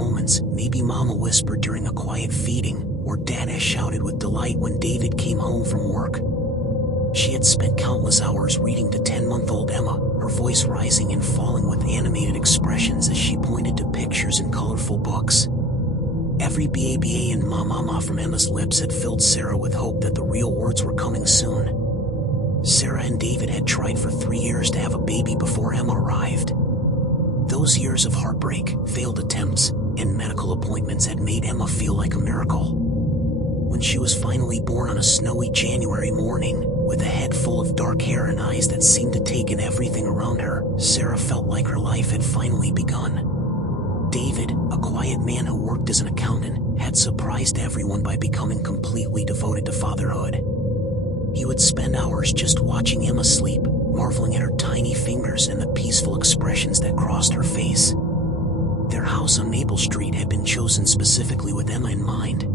moments, maybe Mama whispered during a quiet feeding, or Dada shouted with delight when David came home from work. She had spent countless hours reading to 10-month-old Emma, her voice rising and falling with animated expressions as she pointed to pictures in colorful books. Every ba and mama from Emma's lips had filled Sarah with hope that the real words were coming soon. Sarah and David had tried for 3 years to have a baby before Emma arrived. Those years of heartbreak, failed attempts, and medical appointments had made Emma feel like a miracle. When she was finally born on a snowy January morning, with a head full of dark hair and eyes that seemed to take in everything around her, Sarah felt like her life had finally begun. David, a quiet man who worked as an accountant, had surprised everyone by becoming completely devoted to fatherhood. He would spend hours just watching Emma sleep, marveling at her tiny fingers and the peaceful expressions that crossed her face. Their house on Maple Street had been chosen specifically with Emma in mind.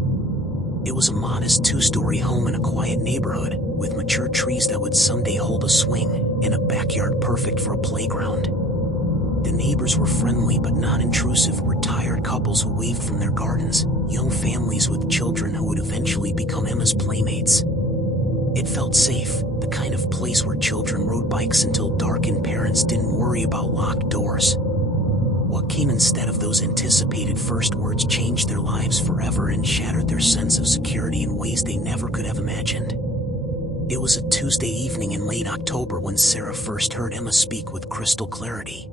It was a modest 2-story home in a quiet neighborhood, with mature trees that would someday hold a swing, and a backyard perfect for a playground. The neighbors were friendly but not intrusive, retired couples who waved from their gardens, young families with children who would eventually become Emma's playmates. It felt safe, the kind of place where children rode bikes until dark and parents didn't worry about locked doors. What came instead of those anticipated first words changed their lives forever and shattered their sense of security in ways they never could have imagined. It was a Tuesday evening in late October when Sarah first heard Emma speak with crystal clarity.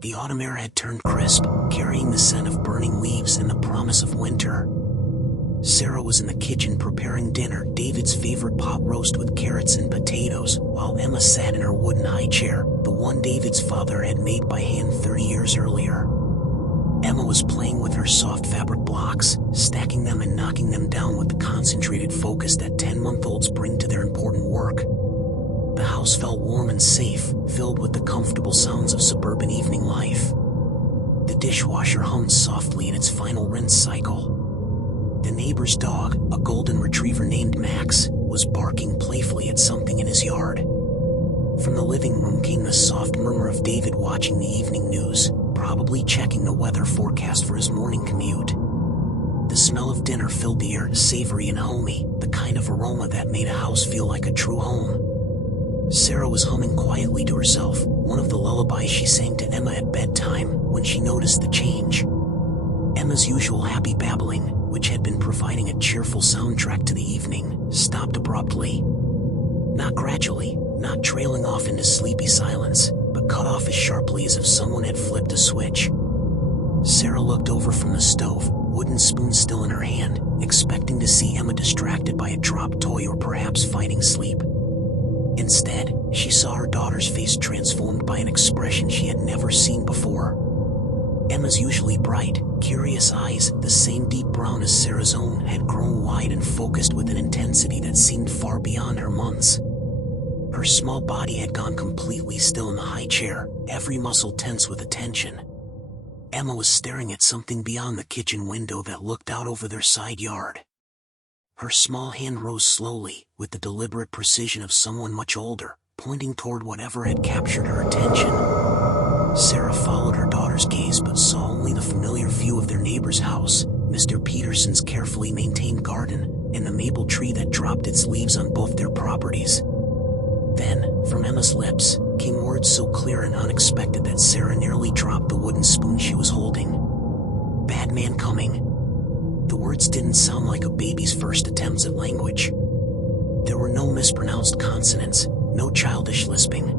The autumn air had turned crisp, carrying the scent of burning leaves and the promise of winter. Sarah was in the kitchen preparing dinner, David's favorite pot roast with carrots and potatoes, while Emma sat in her wooden high chair, the one David's father had made by hand 30 years earlier. Emma was playing with her soft fabric blocks, stacking them and knocking them down with the concentrated focus that 10-month-olds bring to their important work. The house felt warm and safe, filled with the comfortable sounds of suburban evening life. The dishwasher hummed softly in its final rinse cycle. The neighbor's dog, a golden retriever named Max, was barking playfully at something in his yard. From the living room came the soft murmur of David watching the evening news, probably checking the weather forecast for his morning commute. The smell of dinner filled the air, savory and homey, the kind of aroma that made a house feel like a true home. Sarah was humming quietly to herself, one of the lullabies she sang to Emma at bedtime, when she noticed the change. Emma's usual happy babbling, which had been providing a cheerful soundtrack to the evening, stopped abruptly. Not gradually, not trailing off into sleepy silence, but cut off as sharply as if someone had flipped a switch. Sarah looked over from the stove, wooden spoon still in her hand, expecting to see Emma distracted by a dropped toy or perhaps fighting sleep. Instead, she saw her daughter's face transformed by an expression she had never seen before. Emma's usually bright, curious eyes, the same deep brown as Sarah's own, had grown wide and focused with an intensity that seemed far beyond her months. Her small body had gone completely still in the high chair, every muscle tense with attention. Emma was staring at something beyond the kitchen window that looked out over their side yard. Her small hand rose slowly, with the deliberate precision of someone much older, pointing toward whatever had captured her attention. Sarah followed her daughter's gaze but saw only the familiar view of their neighbor's house, Mr. Peterson's carefully maintained garden, and the maple tree that dropped its leaves on both their properties. Then, from Emma's lips, came words so clear and unexpected that Sarah nearly dropped the wooden spoon she was holding. "Bad man coming." The words didn't sound like a baby's first attempts at language. There were no mispronounced consonants, no childish lisping.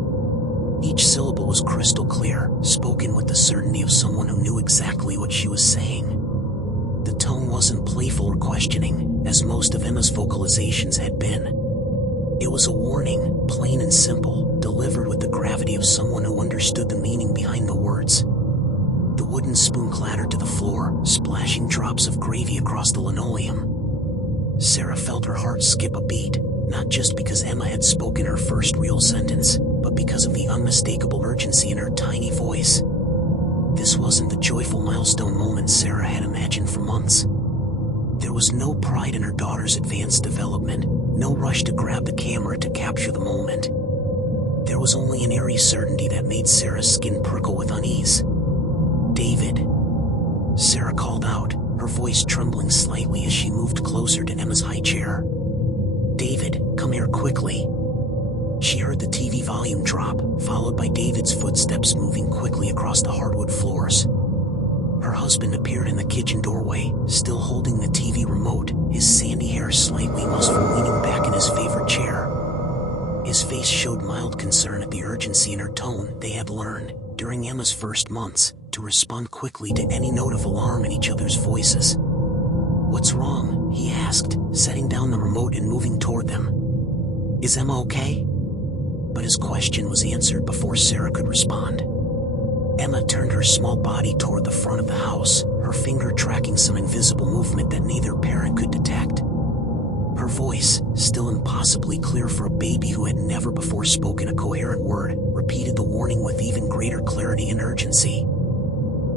Each syllable was crystal clear, spoken with the certainty of someone who knew exactly what she was saying. The tone wasn't playful or questioning, as most of Emma's vocalizations had been. It was a warning, plain and simple, delivered with the gravity of someone who understood the meaning behind the words. The wooden spoon clattered to the floor, splashing drops of gravy across the linoleum. Sarah felt her heart skip a beat, not just because Emma had spoken her first real sentence, but because of the unmistakable urgency in her tiny voice. This wasn't the joyful milestone moment Sarah had imagined for months. There was no pride in her daughter's advanced development, no rush to grab the camera to capture the moment. There was only an eerie certainty that made Sarah's skin prickle with unease. David. Sarah called out, her voice trembling slightly as she moved closer to Emma's high chair. "David, come here quickly." She heard the TV volume drop, followed by David's footsteps moving quickly across the hardwood floors. Her husband appeared in the kitchen doorway, still holding the TV remote, his sandy hair slightly mussed from leaning back in his favorite chair. His face showed mild concern at the urgency in her tone. They had learned, during Emma's first months, to respond quickly to any note of alarm in each other's voices. "What's wrong?" he asked, setting down the remote and moving toward them. "Is Emma okay?" But his question was answered before Sarah could respond. Emma turned her small body toward the front of the house, her finger tracking some invisible movement that neither parent could detect. Her voice, still impossibly clear for a baby who had never before spoken a coherent word, repeated the warning with even greater clarity and urgency.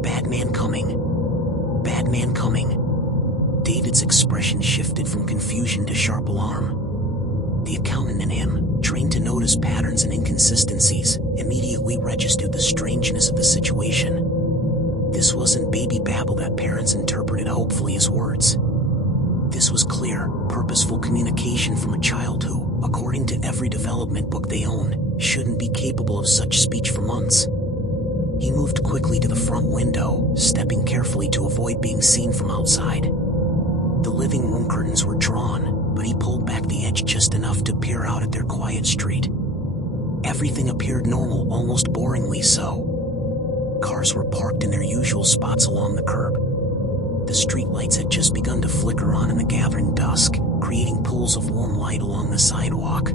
"Bad man coming. Bad man coming." David's expression shifted from confusion to sharp alarm. The accountant in him, trained to notice patterns and inconsistencies, immediately registered the strangeness of the situation. This wasn't baby babble that parents interpreted hopefully as words. This was clear, purposeful communication from a child who, according to every development book they own, shouldn't be capable of such speech for months. He moved quickly to the front window, stepping carefully to avoid being seen from outside. The living room curtains were drawn, but he pulled back the edge just enough to peer out at their quiet street. Everything appeared normal, almost boringly so. Cars were parked in their usual spots along the curb. The streetlights had just begun to flicker on in the gathering dusk, creating pools of warm light along the sidewalk.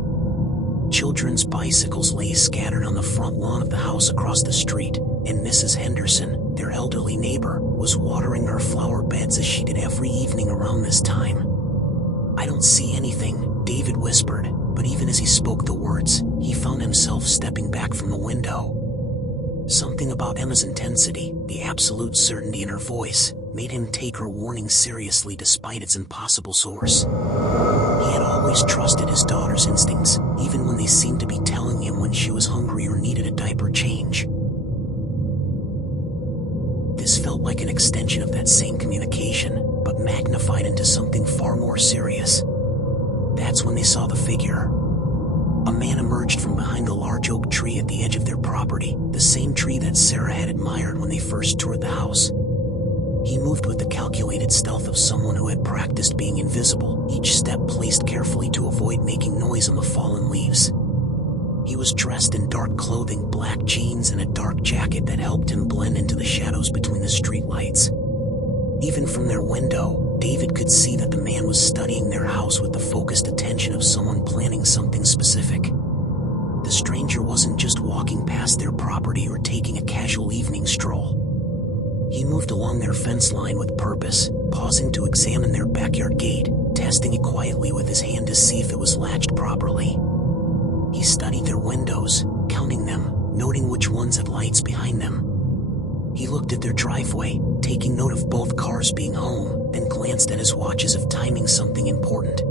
Children's bicycles lay scattered on the front lawn of the house across the street, and Mrs. Henderson, their elderly neighbor, was watering her flower beds as she did every evening around this time. "I don't see anything," David whispered, but even as he spoke the words, he found himself stepping back from the window. Something about Emma's intensity, the absolute certainty in her voice, made him take her warning seriously despite its impossible source. He had always trusted his daughter's instincts, even when they seemed to be telling him when she was hungry or needed a diaper change. This felt like an extension of that same communication, but magnified into something far more serious. That's when they saw the figure. A man emerged from behind the large oak tree at the edge of their property, the same tree that Sarah had admired when they first toured the house. He moved with the calculated stealth of someone who had practiced being invisible, each step placed carefully to avoid making noise on the fallen leaves. He was dressed in dark clothing, black jeans, and a dark jacket that helped him blend into the shadows between the streetlights. Even from their window, David could see that the man was studying their house with the focused attention of someone planning something specific. The stranger wasn't just walking past their property or taking a casual evening stroll. He moved along their fence line with purpose, pausing to examine their backyard gate, testing it quietly with his hand to see if it was latched properly. He studied their windows, counting them, noting which ones had lights behind them. He looked at their driveway, taking note of both cars being home, then glanced at his watch as if timing something important.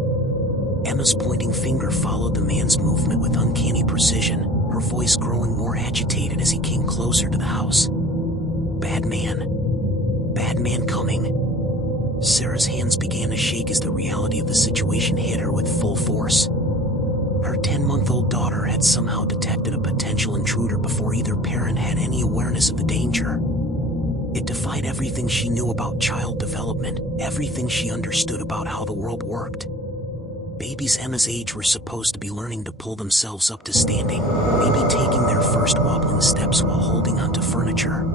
Emma's pointing finger followed the man's movement with uncanny precision, her voice growing more agitated as he came closer to the house. "Bad man. Bad man coming." Sarah's hands began to shake as the reality of the situation hit her with full force. Her 10-month-old daughter had somehow detected a potential intruder before either parent had any awareness of the danger. It defied everything she knew about child development, everything she understood about how the world worked. Babies Emma's age were supposed to be learning to pull themselves up to standing, maybe taking their first wobbling steps while holding onto furniture.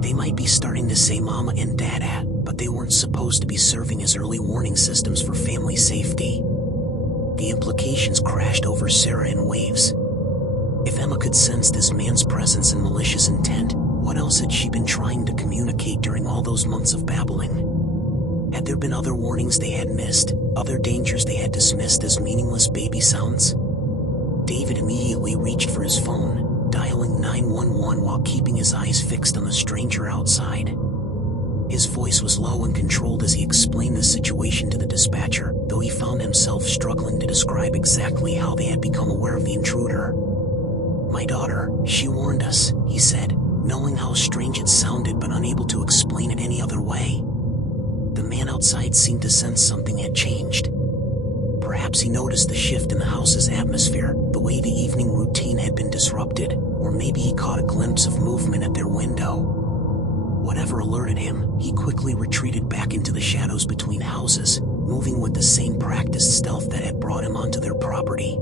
They might be starting to say mama and dada, but they weren't supposed to be serving as early warning systems for family safety. The implications crashed over Sarah in waves. If Emma could sense this man's presence and malicious intent, what else had she been trying to communicate during all those months of babbling? Had there been other warnings they had missed, other dangers they had dismissed as meaningless baby sounds? David immediately reached for his phone, dialing 911 while keeping his eyes fixed on the stranger outside. His voice was low and controlled as he explained the situation to the dispatcher, though he found himself struggling to describe exactly how they had become aware of the intruder. "My daughter, she warned us," he said, knowing how strange it sounded but unable to explain it any other way. The man outside seemed to sense something had changed. Perhaps he noticed the shift in the house's atmosphere, the way the evening routine had been disrupted, or maybe he caught a glimpse of movement at their window. Whatever alerted him, he quickly retreated back into the shadows between houses, moving with the same practiced stealth that had brought him onto their property.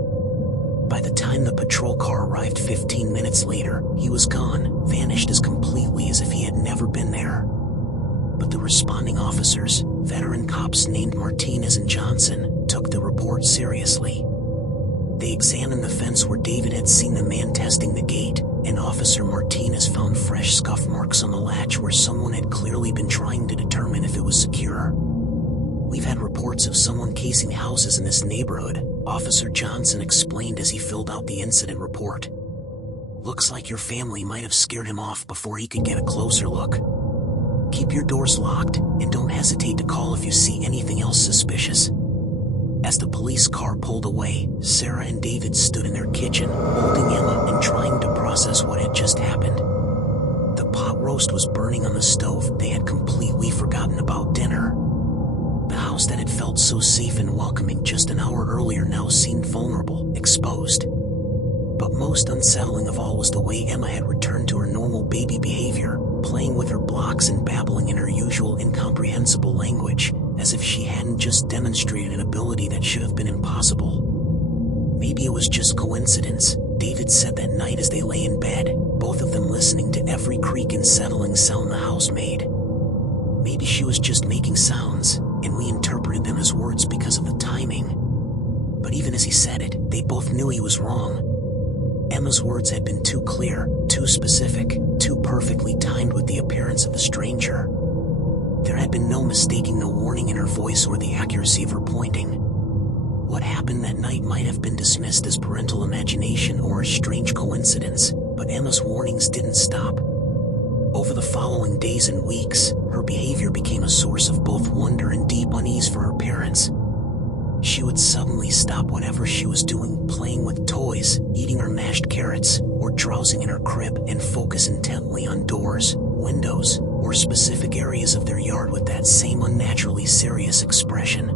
By the time the patrol car arrived 15 minutes later, he was gone, vanished as completely as if he had never been there. But the responding officers, veteran cops named Martinez and Johnson, took the report seriously. They examined the fence where David had seen the man testing the gate, and Officer Martinez found fresh scuff marks on the latch where someone had clearly been trying to determine if it was secure. "We've had reports of someone casing houses in this neighborhood," Officer Johnson explained as he filled out the incident report. "Looks like your family might have scared him off before he could get a closer look. Keep your doors locked, and don't hesitate to call if you see anything else suspicious." As the police car pulled away, Sarah and David stood in their kitchen, holding Emma and trying to process what had just happened. The pot roast was burning on the stove. They had completely forgotten about dinner. The house that had felt so safe and welcoming just an hour earlier now seemed vulnerable, exposed. But most unsettling of all was the way Emma had returned to her normal baby behavior, playing with her blocks and babbling in her usual incomprehensible language, as if she hadn't just demonstrated an ability that should have been impossible. Maybe it was just coincidence, David said that night as they lay in bed, both of them listening to every creak and settling sound the house made. Maybe she was just making sounds, and we interpreted them as words because of the timing. But even as he said it, they both knew he was wrong. Emma's words had been too clear, too specific, too perfectly timed with the appearance of the stranger. There had been no mistaking the warning in her voice or the accuracy of her pointing. What happened that night might have been dismissed as parental imagination or a strange coincidence, but Emma's warnings didn't stop. Over the following days and weeks, her behavior became a source of both wonder and deep unease for her parents. She would suddenly stop whatever she was doing, playing with toys, eating her mashed carrots, or drowsing in her crib, and focus intently on doors, windows, or specific areas of their yard with that same unnaturally serious expression.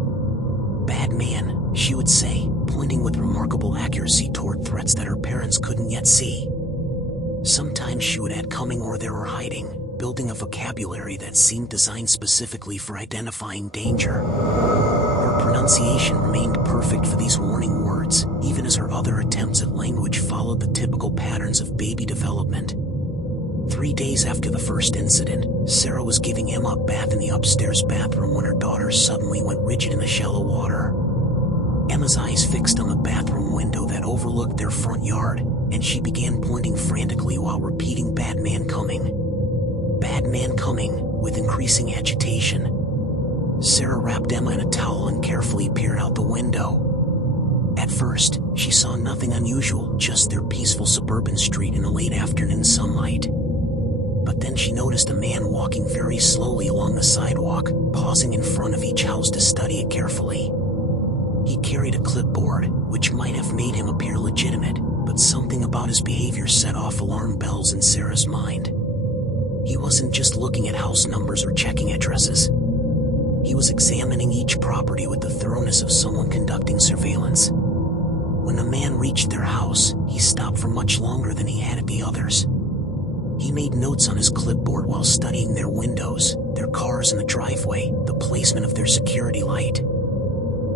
"Bad man," she would say, pointing with remarkable accuracy toward threats that her parents couldn't yet see. Sometimes she would add coming or there or hiding, building a vocabulary that seemed designed specifically for identifying danger. Her pronunciation remained perfect for these warning words, even as her other attempts at language followed the typical patterns of baby development. 3 days after the first incident, Sarah was giving Emma a bath in the upstairs bathroom when her daughter suddenly went rigid in the shallow water. Emma's eyes fixed on the bathroom window that overlooked their front yard, and she began pointing frantically while repeating "Bad man coming. Bad man coming," with increasing agitation. Sarah wrapped Emma in a towel and carefully peered out the window. At first, she saw nothing unusual, just their peaceful suburban street in the late afternoon sunlight. But then she noticed a man walking very slowly along the sidewalk, pausing in front of each house to study it carefully. He carried a clipboard, which might have made him appear legitimate, but something about his behavior set off alarm bells in Sarah's mind. He wasn't just looking at house numbers or checking addresses. He was examining each property with the thoroughness of someone conducting surveillance. When the man reached their house, he stopped for much longer than he had at the others. He made notes on his clipboard while studying their windows, their cars in the driveway, the placement of their security light.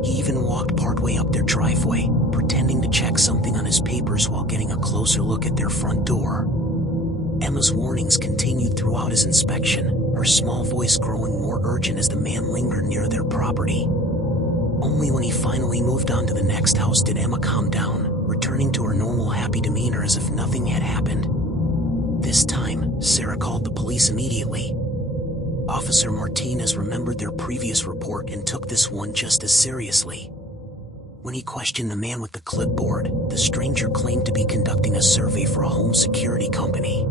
He even walked partway up their driveway, pretending to check something on his papers while getting a closer look at their front door. Emma's warnings continued throughout his inspection, her small voice growing more urgent as the man lingered near their property. Only when he finally moved on to the next house did Emma calm down, returning to her normal happy demeanor as if nothing had happened. This time, Sarah called the police immediately. Officer Martinez remembered their previous report and took this one just as seriously. When he questioned the man with the clipboard, the stranger claimed to be conducting a survey for a home security company.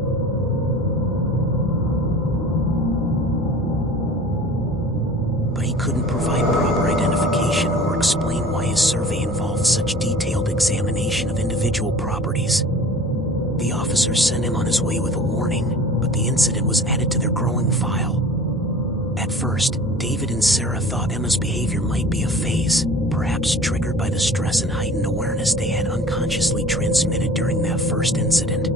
But he couldn't provide proper identification or explain why his survey involved such detailed examination of individual properties. The officer sent him on his way with a warning, but the incident was added to their growing file. At first, David and Sarah thought Emma's behavior might be a phase, perhaps triggered by the stress and heightened awareness they had unconsciously transmitted during that first incident.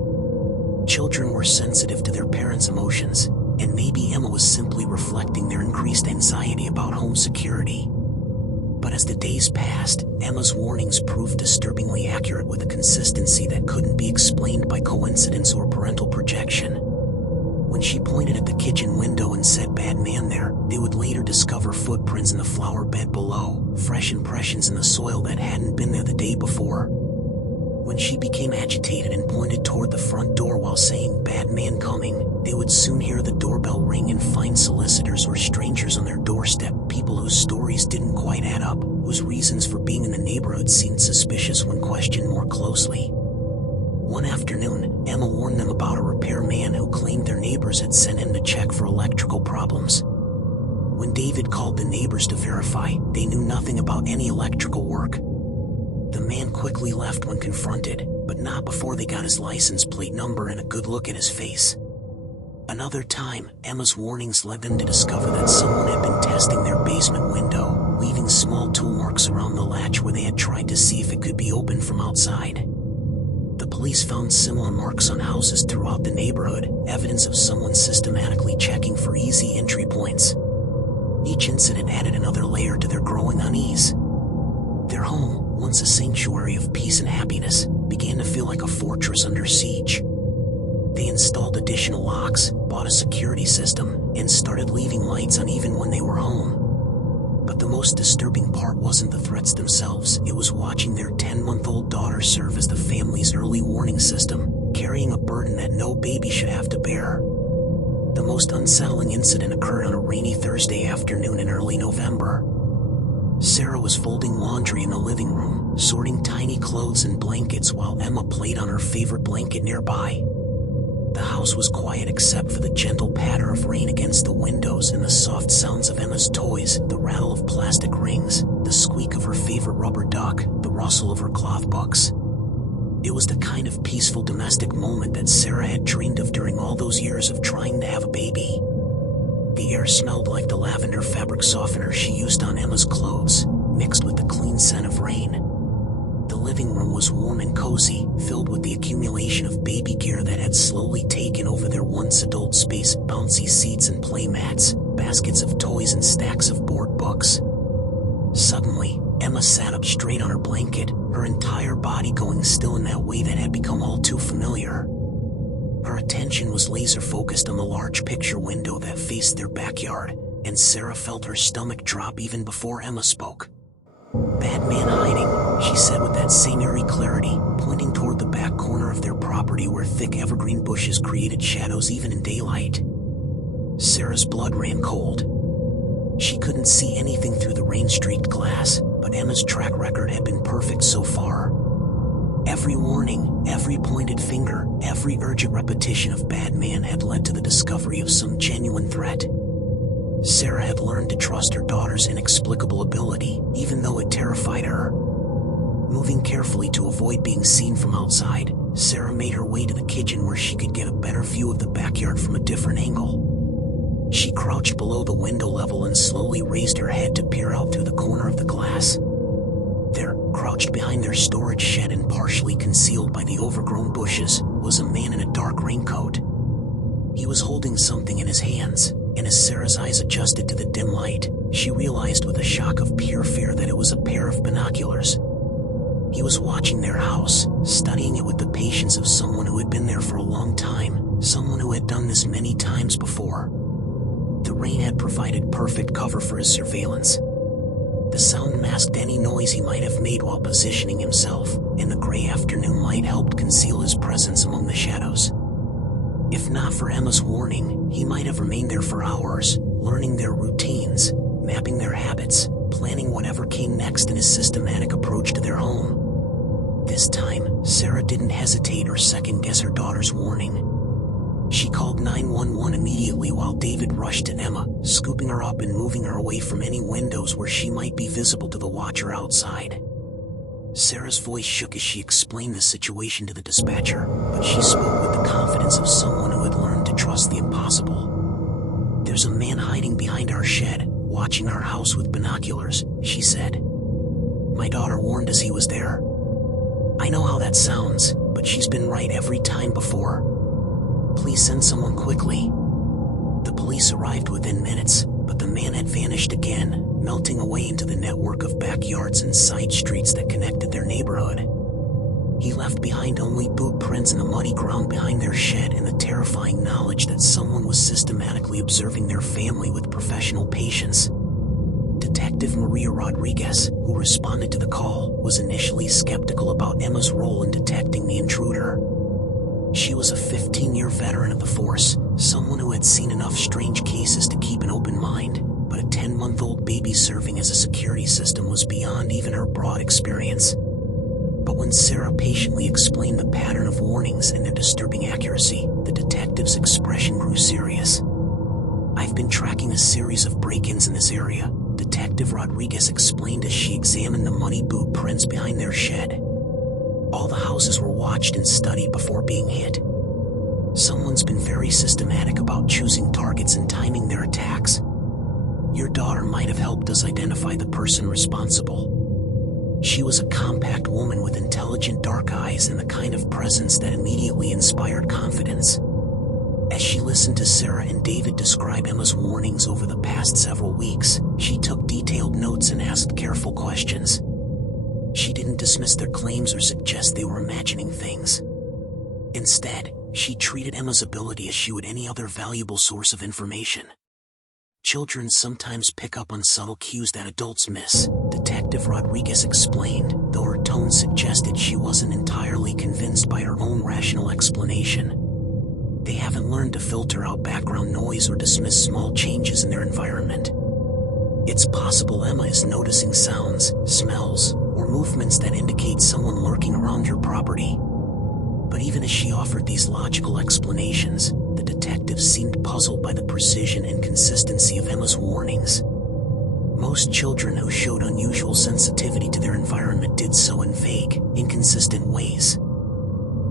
Children were sensitive to their parents' emotions, and maybe Emma was simply reflecting their increased anxiety about home security. But as the days passed, Emma's warnings proved disturbingly accurate with a consistency that couldn't be explained by coincidence or parental projection. When she pointed at the kitchen window and said "bad man" there, they would later discover footprints in the flower bed below, fresh impressions in the soil that hadn't been there the day before. When she became agitated and pointed toward the front door while saying "bad man coming," they would soon hear the doorbell ring and find solicitors or strangers on their doorstep, people whose stories didn't quite add up, whose reasons for being in the neighborhood seemed suspicious when questioned more closely. One afternoon, Emma warned them about a repairman who claimed their neighbors had sent him to check for electrical problems. When David called the neighbors to verify, they knew nothing about any electrical work. The man quickly left when confronted, but not before they got his license plate number and a good look at his face. Another time, Emma's warnings led them to discover that someone had been testing their basement window, leaving small tool marks around the latch where they had tried to see if it could be opened from outside. The police found similar marks on houses throughout the neighborhood, evidence of someone systematically checking for easy entry points. Each incident added another layer to their growing unease. Their home, once a sanctuary of peace and happiness, began to feel like a fortress under siege. They installed additional locks, bought a security system, and started leaving lights on even when they were home. But the most disturbing part wasn't the threats themselves, it was watching their 10-month-old daughter serve as the family's early warning system, carrying a burden that no baby should have to bear. The most unsettling incident occurred on a rainy Thursday afternoon in early November. Sarah was folding laundry in the living room, sorting tiny clothes and blankets while Emma played on her favorite blanket nearby. The house was quiet except for the gentle patter of rain against the windows and the soft sounds of Emma's toys, the rattle of plastic rings, the squeak of her favorite rubber duck, the rustle of her cloth books. It was the kind of peaceful domestic moment that Sarah had dreamed of during all those years of trying to have a baby. The air smelled like the lavender fabric softener she used on Emma's clothes, mixed with the clean scent of rain. The living room was warm and cozy, filled with the accumulation of baby gear that had slowly taken over their once adult space, bouncy seats and play mats, baskets of toys and stacks of board books. Suddenly, Emma sat up straight on her blanket, her entire body going still in that way that had become all too familiar. Her attention was laser-focused on the large picture window that faced their backyard, and Sarah felt her stomach drop even before Emma spoke. "Bad man hiding," she said with that same eerie clarity, pointing toward the back corner of their property where thick evergreen bushes created shadows even in daylight. Sarah's blood ran cold. She couldn't see anything through the rain-streaked glass, but Emma's track record had been perfect so far. Every warning, every pointed finger, every urgent repetition of "bad man" had led to the discovery of some genuine threat. Sarah had learned to trust her daughter's inexplicable ability, even though it terrified her. Moving carefully to avoid being seen from outside, Sarah made her way to the kitchen where she could get a better view of the backyard from a different angle. She crouched below the window level and slowly raised her head to peer out through the corner of the glass. There, crouched behind their storage shed and partially concealed by the overgrown bushes, was a man in a dark raincoat. He was holding something in his hands, and as Sarah's eyes adjusted to the dim light, she realized with a shock of pure fear that it was a pair of binoculars. He was watching their house, studying it with the patience of someone who had been there for a long time, someone who had done this many times before. The rain had provided perfect cover for his surveillance. The sound masked any noise he might have made while positioning himself, and the gray afternoon light helped conceal his presence among the shadows. If not for Emma's warning, he might have remained there for hours, learning their routines, mapping their habits, planning whatever came next in his systematic approach to their home. This time, Sarah didn't hesitate or second-guess her daughter's warning. She called 911 immediately while David rushed to Emma, scooping her up and moving her away from any windows where she might be visible to the watcher outside. Sarah's voice shook as she explained the situation to the dispatcher, but she spoke with the confidence of someone who had learned to trust the impossible. "There's a man hiding behind our shed, watching our house with binoculars," she said. "My daughter warned us he was there." "I know how that sounds, but she's been right every time before. Please send someone quickly." The police arrived within minutes, but the man had vanished again, melting away into the network of backyards and side streets that connected their neighborhood. He left behind only boot prints in the muddy ground behind their shed and the terrifying knowledge that someone was systematically observing their family with professional patience. Detective Maria Rodriguez, who responded to the call, was initially skeptical about Emma's role in detecting the intruder. She was a 15-year veteran of the force, someone who had seen enough strange cases to keep an open mind, but a 10-month-old baby serving as a security system was beyond even her broad experience. But when Sarah patiently explained the pattern of warnings and their disturbing accuracy, the detective's expression grew serious. "I've been tracking a series of break-ins in this area," Detective Rodriguez explained as she examined the muddy boot prints behind their shed. "All the houses were watched and studied before being hit. Someone's been very systematic about choosing targets and timing their attacks. Your daughter might have helped us identify the person responsible. She was a compact woman with intelligent dark eyes and the kind of presence that immediately inspired confidence." As she listened to Sarah and David describe Emma's warnings over the past several weeks, she took detailed notes and asked careful questions. She didn't dismiss their claims or suggest they were imagining things. Instead, she treated Emma's ability as she would any other valuable source of information. "Children sometimes pick up on subtle cues that adults miss," Detective Rodriguez explained, though her tone suggested she wasn't entirely convinced by her own rational explanation. "They haven't learned to filter out background noise or dismiss small changes in their environment. It's possible Emma is noticing sounds, smells, or movements that indicate someone lurking around your property." But even as she offered these logical explanations, the detective seemed puzzled by the precision and consistency of Emma's warnings. Most children who showed unusual sensitivity to their environment did so in vague, inconsistent ways.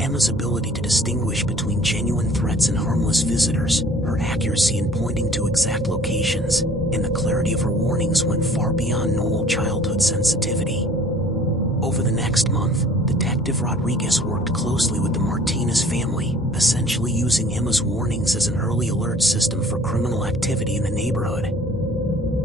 Emma's ability to distinguish between genuine threats and harmless visitors, her accuracy in pointing to exact locations, and the clarity of her warnings went far beyond normal childhood sensitivity. Over the next month, Detective Rodriguez worked closely with the Martinez family, essentially using Emma's warnings as an early alert system for criminal activity in the neighborhood.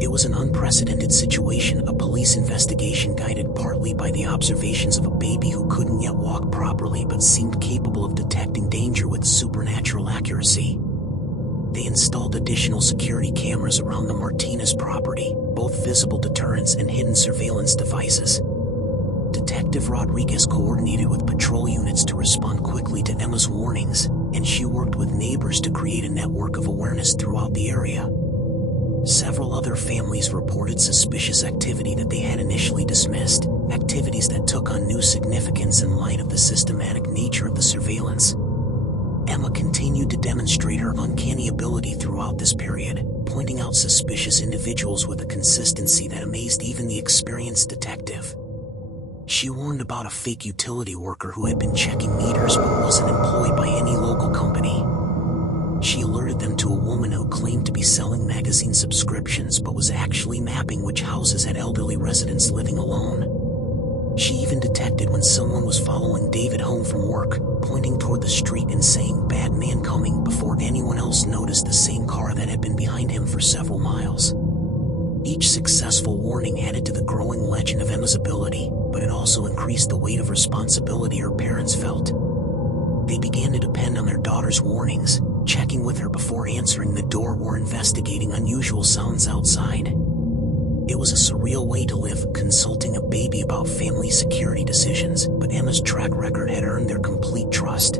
It was an unprecedented situation, a police investigation guided partly by the observations of a baby who couldn't yet walk properly but seemed capable of detecting danger with supernatural accuracy. They installed additional security cameras around the Martinez property, both visible deterrents and hidden surveillance devices. Detective Rodriguez coordinated with patrol units to respond quickly to Emma's warnings, and she worked with neighbors to create a network of awareness throughout the area. Several other families reported suspicious activity that they had initially dismissed, activities that took on new significance in light of the systematic nature of the surveillance. Emma continued to demonstrate her uncanny ability throughout this period, pointing out suspicious individuals with a consistency that amazed even the experienced detective. She warned about a fake utility worker who had been checking meters but wasn't employed by any local company. She alerted them to a woman who claimed to be selling magazine subscriptions but was actually mapping which houses had elderly residents living alone. She even detected when someone was following David home from work, pointing toward the street and saying "bad man coming" before anyone else noticed the same car that had been behind him for several miles. Each successful warning added to the growing legend of Emma's ability, but it also increased the weight of responsibility her parents felt. They began to depend on their daughter's warnings, checking with her before answering the door or investigating unusual sounds outside. It was a surreal way to live, consulting a baby about family security decisions, but Emma's track record had earned their complete trust.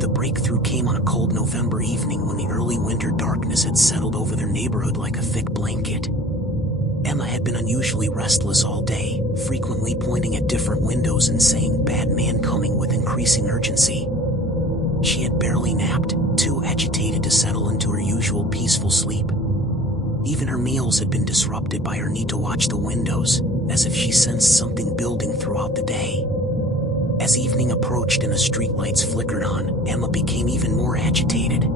The breakthrough came on a cold November evening when the early winter darkness had settled over their neighborhood like a thick blanket. Emma had been unusually restless all day, frequently pointing at different windows and saying "bad man coming" with increasing urgency. She had barely napped, too agitated to settle into her usual peaceful sleep. Even her meals had been disrupted by her need to watch the windows, as if she sensed something building throughout the day. As evening approached and the streetlights flickered on, Emma became even more agitated.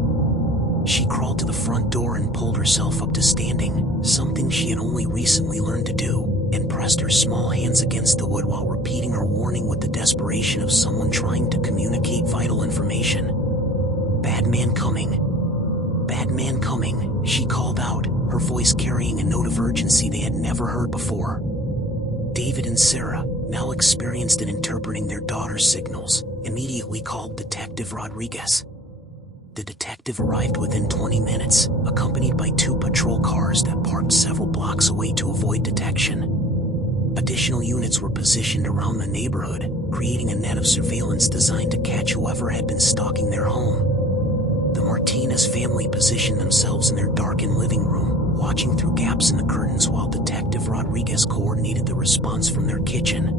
She crawled to the front door and pulled herself up to standing, something she had only recently learned to do, and pressed her small hands against the wood while repeating her warning with the desperation of someone trying to communicate vital information. "Bad man coming. Bad man coming," she called out, her voice carrying a note of urgency they had never heard before. David and Sarah, now experienced in interpreting their daughter's signals, immediately called Detective Rodriguez. The detective arrived within 20 minutes, accompanied by 2 patrol cars that parked several blocks away to avoid detection. Additional units were positioned around the neighborhood, creating a net of surveillance designed to catch whoever had been stalking their home. The Martinez family positioned themselves in their darkened living room, watching through gaps in the curtains while Detective Rodriguez coordinated the response from their kitchen.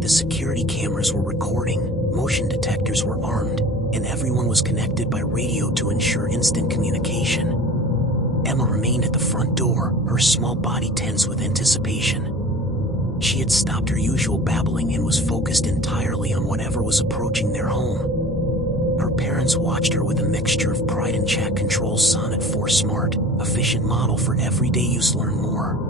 The security cameras were recording, motion detectors were armed, and everyone was connected by radio to ensure instant communication. Emma remained at the front door, her small body tense with anticipation. She had stopped her usual babbling and was focused entirely on whatever was approaching their home. Her parents watched her with a mixture of pride and chat control Sonnet 4 Smart, efficient model for everyday use. Learn more.